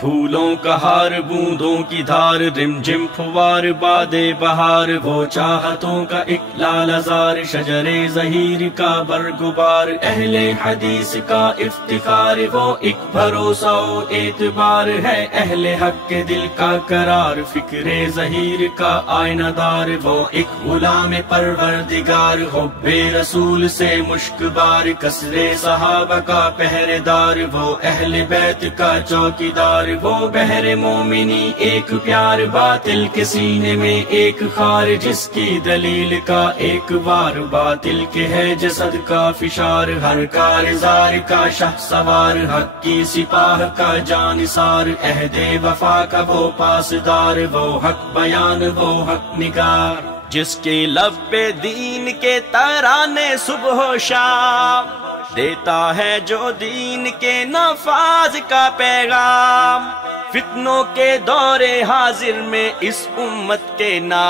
پھولوں کا ہار بوندوں کی دھار رم جم پھوار بادے بہار وہ چاہتوں کا ایک لال ہزار شجر ظہیر کا برگبار اہل حدیث کا افتخار وہ ایک بھروسہ و اعتبار ہے اہل حق کے دل کا قرار فکر ظہیر کا آئینہ دار وہ ایک غلام پروردگار حب رسول سے مشک بار کثر صحابہ کا پہرے دار وہ اہل بیت کا چوکیدار وہ بحر مومنی ایک پیار باطل کے سینے میں ایک خار جس کی دلیل کا ایک وار باطل کے ہے جسد کا فشار ہر کارزار کا شہ سوار حق کی سپاہ کا جانثار عہد وفا کا وہ پاسدار وہ حق بیان وہ حق نگار جس کے لب پہ دین کے ترانے صبح و شام دیتا ہے جو دین کے نفاذ کا پیغام فتنوں کے دور حاضر میں اس امت کے نام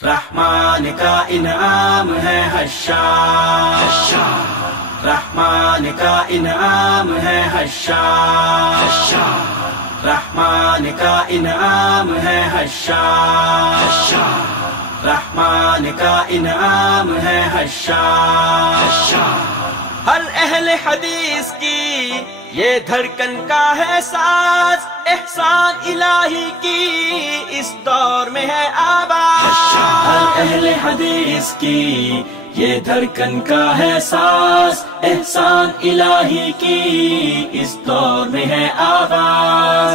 رحمان کا انعام ہے حشار رحمان کا انعام ہے حشار رحمان کا انعام ہے حشار رحمان کا انعام ہے حشار ہر اہل حدیث کی یہ دھڑکن کا ہے ساز احسان الہی کی اس دور میں ہے آواز ہر اہل حدیث کی یہ دھڑکن کا ہے ساز احسان الہی کی اس دور میں ہے آواز